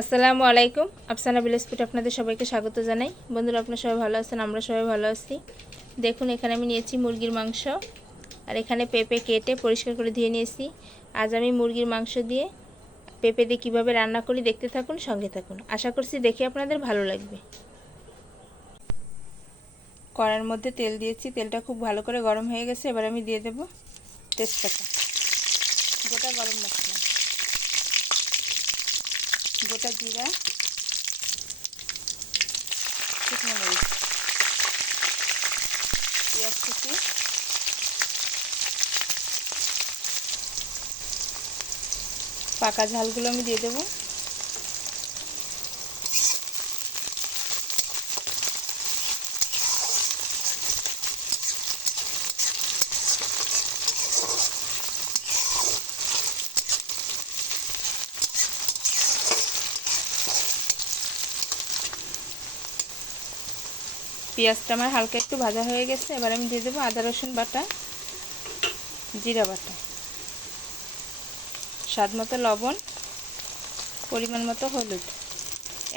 আসসালামু আলাইকুম। Afsana village food আপনাদের সবাইকে স্বাগত জানাই। বন্ধুরা, আপনারা সবাই ভালো আছেন? আমরা সবাই ভালো আছি। দেখুন, এখানে আমি নিয়েছি মুরগির মাংস, আর এখানে পেঁপে কেটে পরিষ্কার করে ধুয়ে নিয়েছি। আজ আমি মুরগির মাংস দিয়ে পেঁপে দিয়ে কীভাবে রান্না করি দেখতে থাকুন, সঙ্গে থাকুন। আশা করছি দেখে আপনাদের ভালো লাগবে। কড়ার মধ্যে তেল দিয়েছি, তেলটা খুব ভালো করে গরম হয়ে গেছে। এবার আমি দিয়ে দেব তেজপাতা, গোটা গরম মশলা, গোটা জিরা, শুকনো মরিচ, পেঁয়াজ কুচি, পাকা ঝালগুলো আমি দিয়ে দেবো। পেঁয়াজটা আমার হালকা একটু ভাজা হয়ে গেছে। এবার আমি দিয়ে দেবো আদা রসুন বাটা, জিরা বাটা, স্বাদ মতো লবণ, পরিমাণ মতো হলুদ,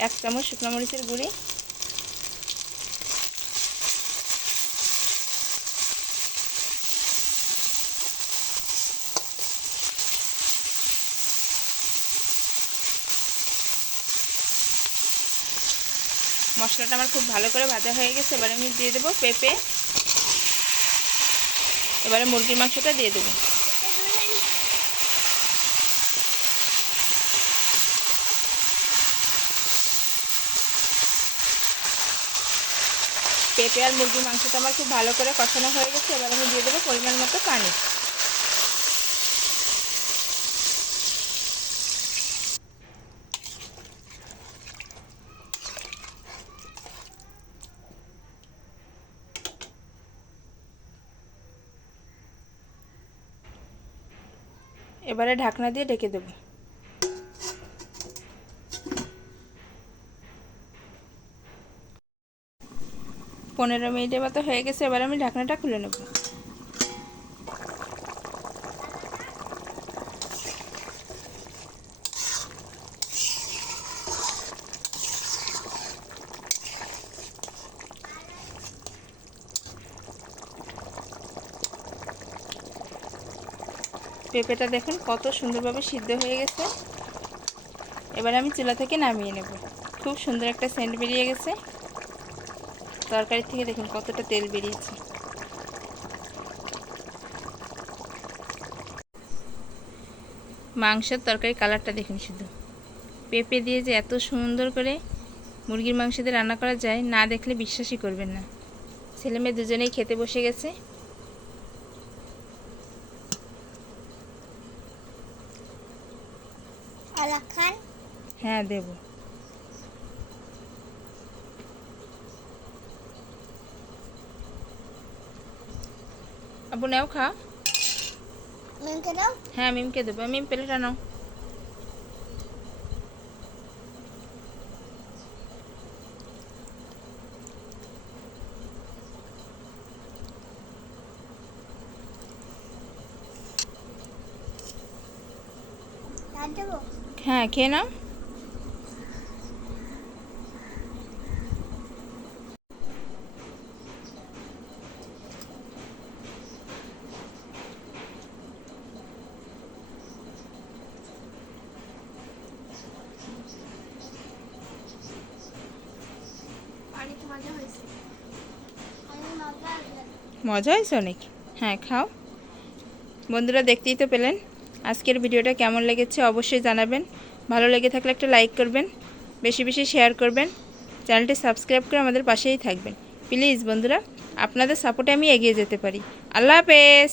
1 চামচ শুকনো মরিচের গুঁড়ি, মশলাটা আমার খুব ভালো করে ভাজা হয়ে গেছে। এবারে আমি দিয়ে দেবো পেঁপে, এবারে মুরগির মাংসটা দিয়ে দেবো। পেঁপে আর মুরগির মাংসটা আমার খুব ভালো করে কষানো হয়ে গেছে। এবার আমি দিয়ে দেবো পরিমাণ মতো পানি। এবারে ঢাকনা দিয়ে ঢেকে দেবো। 15 মিনিটের মতো হয়ে গেছে। এবার আমি ঢাকনাটা খুলে নেব। পেঁপেটা দেখুন কত সুন্দরভাবে সিদ্ধ হয়ে গেছে। এবার আমি চুলা থেকে নামিয়ে নেব। খুব সুন্দর একটা সেন্ট বেরিয়ে গেছে। তরকারি থেকে দেখুন কতটা তেল বেরিয়েছে। মাংসের তরকারি কালারটা দেখুন শুধু। পেঁপে দিয়ে যে এত সুন্দর করে মুরগির মাংস দিয়ে রান্না করা যায়, না দেখলে বিশ্বাসই করবেন না। ছেলে মেয়ে দুজনেই খেতে বসে গেছে। হ্যাঁ, দেব। আবু নাও, খা। মিমকে দাও। হ্যাঁ, মিমকে দেবো। মিম প্লেট আনো। হ্যাঁ, খেয়ে নাও। মজা হয়েছে অনেক। হ্যাঁ, খাও। বন্ধুরা, দেখতেই তো পেলেন আজকের ভিডিওটা কেমন লেগেছে অবশ্যই জানাবেন। ভালো লেগে থাকলে একটা লাইক করবেন, বেশি বেশি শেয়ার করবেন, চ্যানেলটি সাবস্ক্রাইব করে আমাদের পাশেই থাকবেন প্লিজ। বন্ধুরা, আপনাদের সাপোর্টে আমি এগিয়ে যেতে পারি। আল্লাহ হাফেজ।